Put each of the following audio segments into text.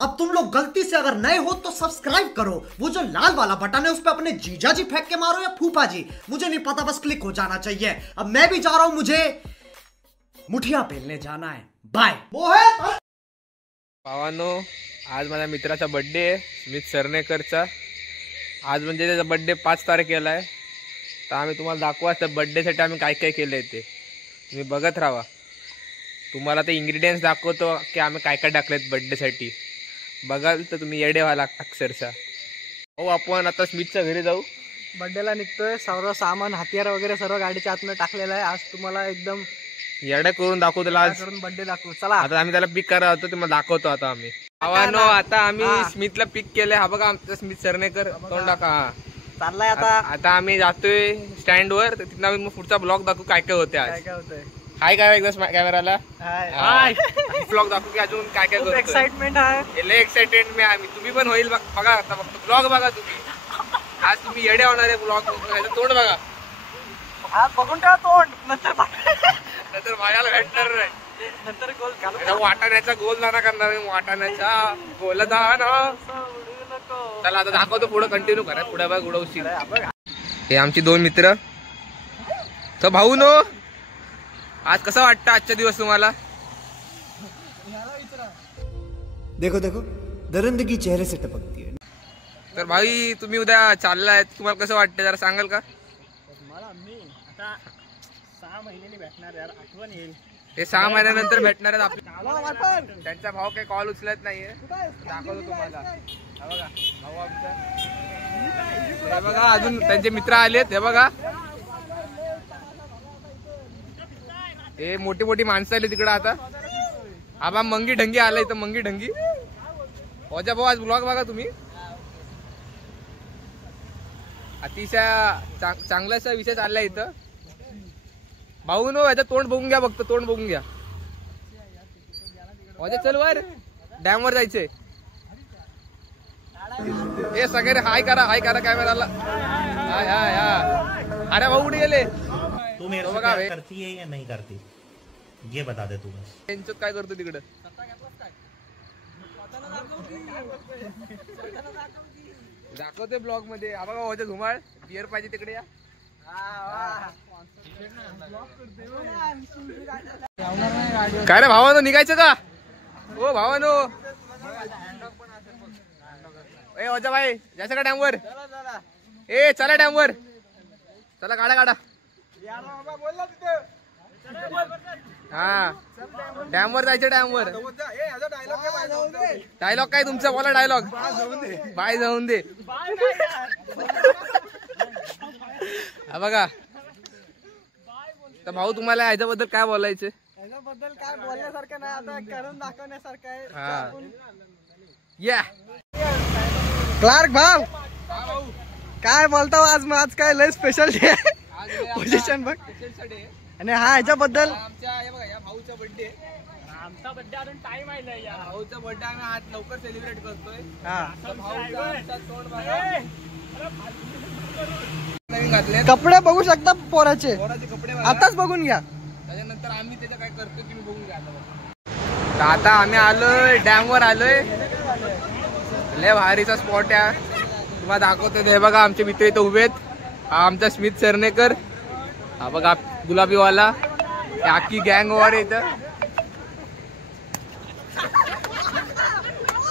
अब तुम लोग गलती से अगर नए हो तो सब्सक्राइब करो, वो जो लाल वाला बटन है उस पर अपने जीजा जी फेंक के मारो या फूफा जी, मुझे नहीं पता, बस क्लिक हो जाना चाहिए। अब मैं भी जा रहा हूं, मुझे मुठिया पेलने जाना है। बाय। भावांनो, आज माझ्या मित्राचा बर्थडे आहे, स्मित सरनेकरचा। आज म्हणजे त्याचा बर्थडे 5 तारखेला आहे। तर आम्ही तुम्हाला दाखवू त्या बर्थडेसाठी आम्ही काय काय केलंय ते तुम्ही बघत राहा। तुम्हाला ते इंग्रेडियंट्स दाखवतो की आम्ही काय काय टाकलेत बर्थडेसाठी, बघाल तर तुम्ही येडे व्हाल अक्षरशः। हो, आपण आता स्मितच्या घरी जाऊ, बर्थडेला निघतोय। सर्व सामान हत्यार वगैरे सर्व गाडीच्या आतमध्ये टाकलेलं आहे। आज तुम्हाला एकदम येडे करून दाखवू त्याला, आज करून बर्थडे दाखवू। चला आता आम्ही त्याला पिक करत होतो, तुम्हाला दाखवतो आता आम्ही। भावांनो, आता आम्ही स्मितला पिक केले। हा बघा आमचा स्मित सरनेकर, तोंड दाखवा। चाललाय आता आम्ही जातोय स्टँड वर, तिथं आम्ही मग पुढचा ब्लॉग दाखवू काय काय होते आज। काय होतंय हाय काय एकदा कॅमेराला हाय ब्लॉग दाखवू की अजून काय काय करतोय। एक्साइटमेंट आहे, लय एक्साइटेड मी आम्ही, तुम्ही पण होईल बघा। आता फक्त ब्लॉग बघा तुम्ही, आज तुम्ही येडे होणार आहे ब्लॉग। तोंड बघा, आज बघून ठेवा तोंड, नंतर माझ्याला भेटणार नाही। नंतर गोल वाटाण्याचा गोलदाना करणार आहे, वाटाण्याचा गोलदाना। चला आता दाखवतो, पुढे कंटिन्यू करा, पुढे बघ उडवशील। हे आमची 2 मित्र। तर भाऊनो, आज कसं वाटतं आजचा दिवस तुम्हाला? देखो देखो, दरिंदगी चेहरे से टपकती है। तर भाई, तुम्ही उद्या चाललाय, तुम्हाला कसं वाटतं जरा सांगाल का? मला मी आता 6 महिन्यांनी भेटणार यार, आठवण येईल। हे 6 महिन्यानंतर भेटणार आहेत आपले। त्यांचा भाऊ काही कॉल उचलत नाहीये, दाखवतो तुम्हाला। बघा भाऊ आमचा, हे बघा अजून त्यांचे मित्र आलेत, हे बघा हे मोठी मोठी माणसं आली तिकडं। आता आबा मंगी ढंगी आलाय इथं, मंगी ढंगी। ओजा भाऊ, आज ब्लॉग बघा तुम्ही, अतिशय चांगलासा विषय चाललाय इथं। भाऊ नो, याचं तोंड बघून घ्या, फक्त तोंड बघून घ्या। ओजा चल वर, डॅम वर जायचंय। हे सगळे हाय करा कॅमेराला, हाय हाय हाय। अरे भाऊ कुठे गेले? तू मेरे से प्यार करती है या नहीं करती, ये बता दे तू बस। त्यांचं काय करतो तिकडं? दाखवते ब्लॉग मध्ये। हा बघा होते धुमाळ, बियर पाहिजे तिकडे या। काय रे भावानो, निघायचं का? हो भावानो, ए ओजा भाई, जायचं का डॅम वर? ए चला डॅम वर, चला गाडा। हा, डॅम वर जायचं, डॅम वर। डायलॉग काय तुमचा, बोला डायलॉग। बाय जाऊन दे। हा बघा, तर भाऊ तुम्हाला ह्याच्याबद्दल काय बोलायचं? याच्याबद्दल काय बोलण्यासारखं नाही, आता करून दाखवण्यासारखं आहे। हा या क्लार्क भाऊ, काय बोलता आज काय लय स्पेशल डे आहे, पोझिशन बघ। आणि हा ह्याच्याबद्दल आमच्या हे बघा, या भाऊचा बर्थडे, आमचा बर्थडे अजून टाइम आहे। या भाऊचा बर्थडे आम्ही आज लवकर सेलिब्रेट करतोय। नवीन घातले कपडे बघू शकता पोराचे कपडे, आताच बघून घ्या। त्याच्यानंतर आम्ही त्याचं काय करतो तुम्ही बघून घ्या। आता आम्ही आलोय डॅम वर, आलोय लय भारीचा स्पॉट आहे, तुम्हाला दाखवतो। हे बघा आमचे मित्र इथं उभेत, हा आमचा स्मित सरनेकर, हा बघा गुलाबीवाला, आखी गँग वर इथं।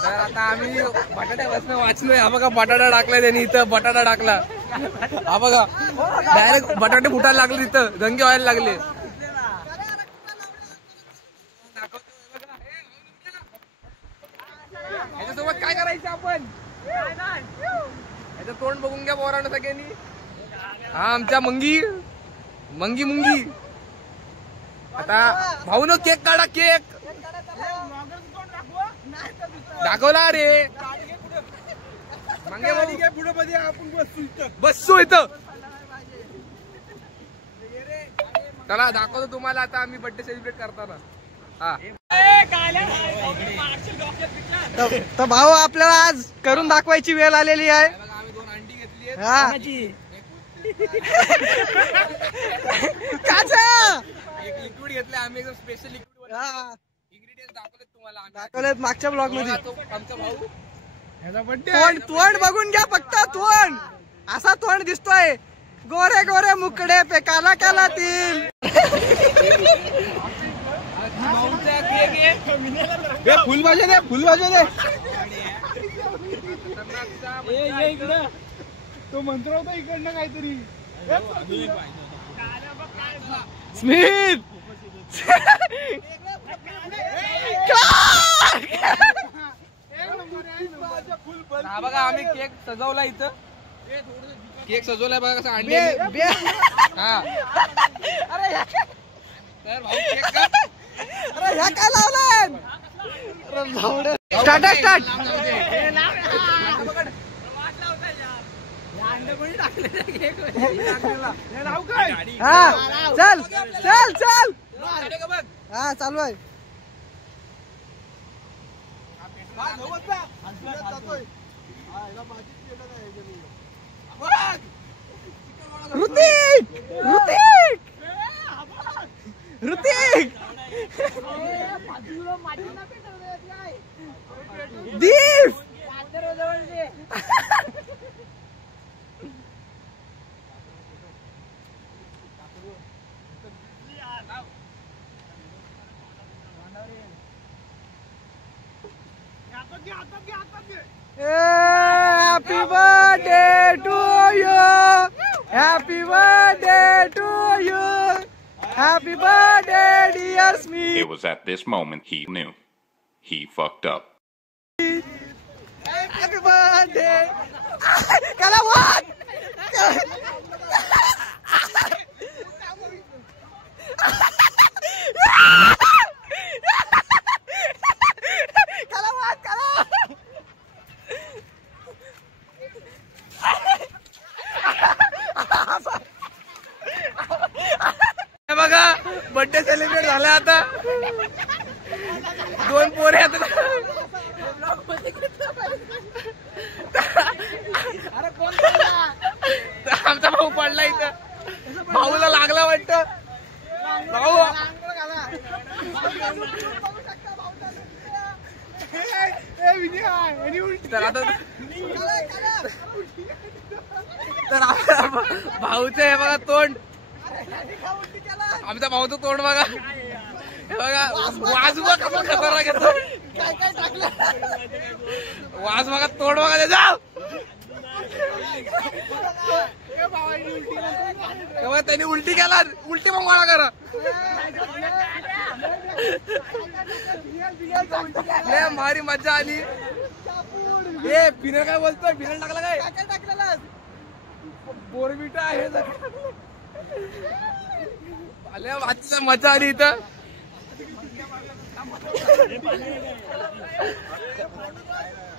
तर आता आम्ही बटाट्यापासून वाचलोय। हा बघा बटाटा टाकलाय त्यांनी इथं, बटाटा टाकला। हा बघा डायरेक्ट बटाटे फुटायला लागले, इथं दंगे व्हायला लागले। याच्यासोबत काय करायचं आपण? याचं तोंड बघून घ्या पोरांना सगळ्यांनी। हा आमच्या मंगी मुंगी। आता भाऊ नो, केक काढा, केक दाखवला रे। मागे पुढे आपण बसतो इथं। चला दाखवतो तुम्हाला आता आम्ही बर्थडे सेलिब्रेट करताना। हा तर भाऊ, आपल्याला आज करून दाखवायची वेळ आलेली आहे। आम्ही 2 अंडी घेतली, काचा एक लिक्विड घेतलं आम्ही, एकदम स्पेशल लिक्विड। इंग्रेडियंट्स दाखवले तुम्हाला। दाखवलेत मागच्या ब्लॉग मध्ये. आमचा भाऊ तोंड बघून घ्या फक्त. तोंड असा तोंड दिसतोय. गोरे गोरे मुकडे पे काला काला तिल. फुल भाज्या दे, फुल भाज्या दे. तो मंत्र होता इकडनं काहीतरी. स्मित बघा आम्ही केक सजवला इथं. केक सजवलाय बघा कसं अंडे. हा तर भाऊ केक का? अरे ह्या काय लावलाय. Start start. हा चल चल चल. हा चालू आहे. ऋतिक ऋतिक ऋतिक दीप. Happy birthday to you. Happy birthday to you. Happy birthday, dear Smith. It was at this moment he knew. He fucked up. Happy birthday. Kalawat. Kalawat, kalawat. बघा बर्थडे सेलिब्रेट झाला. आता 2 पोरे आता. आमचा भाऊ पडला इथं. भाऊला लागला वाटतं. भाऊ तर आता तर भाऊचं आहे बघा तोंड. आमचा भाऊचं तोंड बघा. हे बघा वाज बघा कसं खतरनाक येतो. वाज बघा तोंड बघा त्याचा. तेव्हा त्यांनी उलटी केला. उलटी मग मला करा. भारी मजा आली. हे फिनर काय बोलतोय. फिनर टाकला काय बोरबिटा आहे. आजची मजा आली इथं.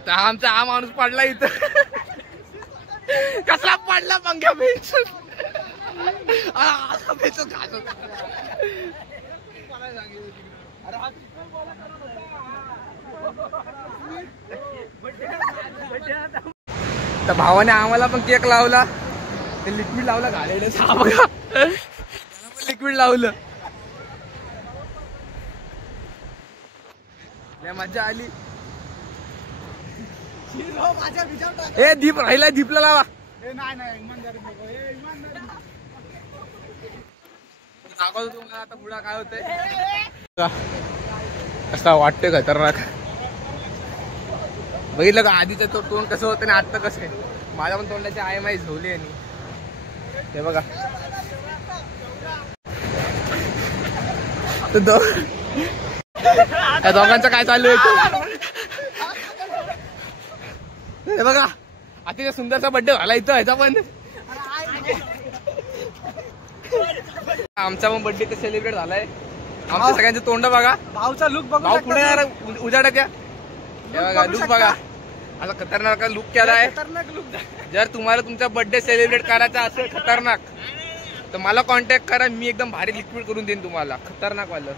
आमचा हा माणूस पडला इथं. कसला पडला पंख्या बेच. तर भावाने आम्हाला पण केक लावला. ते लिक्विड लावला घालायला. बघा लिक्विड लावलं. मजा आली. ए दीप राहिला. दीपला लावा. दाखवतो तुम्हाला आता पुढं काय होतंय. कसा वाटतंय खतरनाक. बघितलं का आधीचं तो तोंड कसं होतं आणि आता कसं आहे. माझ्या पण तोंडाची आय माई झोली आणि ते बघा. त्या दोघांचं काय चालू आहे हे बघा. अतिशय सुंदरचा बर्थडे झाला इथं. ह्याचा पण आमचा पण बर्थडे सेलिब्रेट झालाय. आमच्या सगळ्यांचे तोंड बघा. भाऊचा लुक बघा. भाऊ पुढे उजाडाच्या. हे बघा लुक बघा. आता खतरनाक लुक केलाय. जर तुम्हाला तुमचा बर्थडे सेलिब्रेट करायचा असेल खतरनाक तर मला कॉन्टॅक्ट करा. मी एकदम भारी लिक्विड करून देईन तुम्हाला. खतरनाक वालं.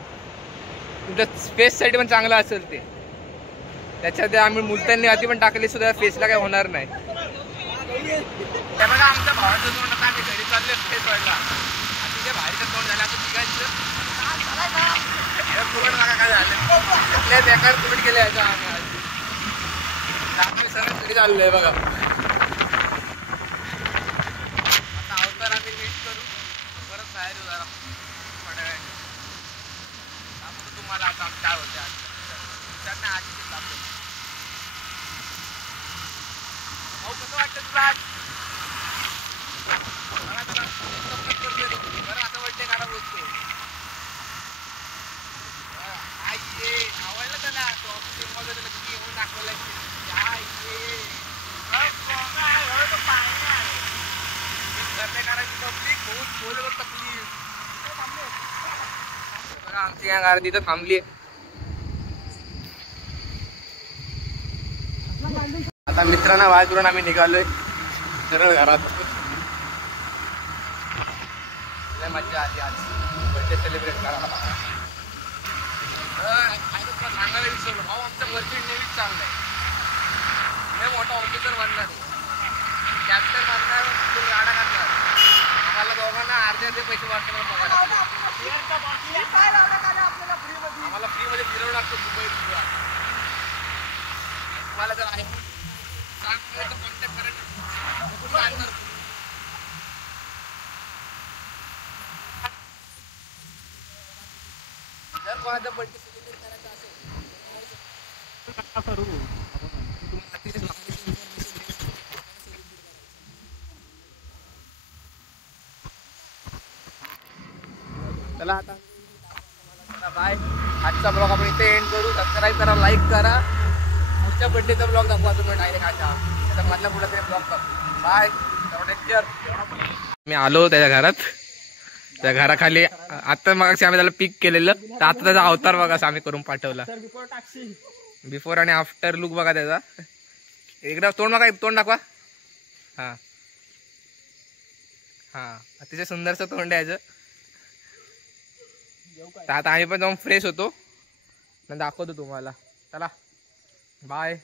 तुमच्या फेस साठी पण चांगलं असेल ते. त्याच्यात आम्ही मुलतानी हाती पण टाकली सुद्धा फेसला काही होणार नाही. बघा आमच्या भावाचं तोंड काय घरी चालले फेस व्हायला. अतिशय भारीचं तोंड झालं. आता तिघांचं फुकट बघा काय झालं. इथले बेकार फुकट गेले याच्या सगळं घरी चाललंय बघा. आता अवतार आम्ही नीट करू परत बाहेर येऊ जरा थोड्या वेळ. तुम्हाला आता काय होते आज त्यांना आधी लागतो. भाऊ कसं वाटतं तुला आज? बरं असं वाटते का बोलतो आवडलं त्याला मध्ये त्याला किती येऊन दाखवलं आमची या गाडी तिथं थांबली. आता मित्रांना वाय करून आम्ही निघालोय सरळ घरात. मज्जा आली आज बर्थडे सेलिब्रेट करायला. सांगायला विसरलो भाऊ आमचं वरती नेहमीच चांगलं आहे. लय मोठा ऑफिसर बनणार कॅप्टन बनणार गाडा काढणार. आम्हाला दोघांना अर्धे पैसे वाटतं पगार. आम्हाला फ्री मध्ये फिरवू लागतो दुबई. तुम्हाला जर आहे कॉन्टॅक्ट करायचं. जर कोणाचा बर्थडे सेलिब्रेट करायचा असेल चला आता बाय. आजचा ब्लॉग आपण इथे एंड करू. सबस्क्राईब करा, लाईक करा. पुढच्या बर्थडेचा ब्लॉग दाखवा तुम्ही डायरेक्ट आता त्याचा मधला पुढे तरी ब्लॉग करू. बाय. मी आलो त्याच्या घरात. त्या घराखाली आता मग आम्ही त्याला पिक केलेलं तर आता त्याचा अवतार बघा आम्ही करून पाठवला. बिफोर आणि आफ्टर लुक बघा त्याचा. एकदा तोंड बघा, तोंड दाखवा. हा हा अतिशय सुंदरचं तोंड आहे याचं. आता आम्ही पण जाऊन फ्रेश होतो दाखवतो तुम्हाला. चला बाय.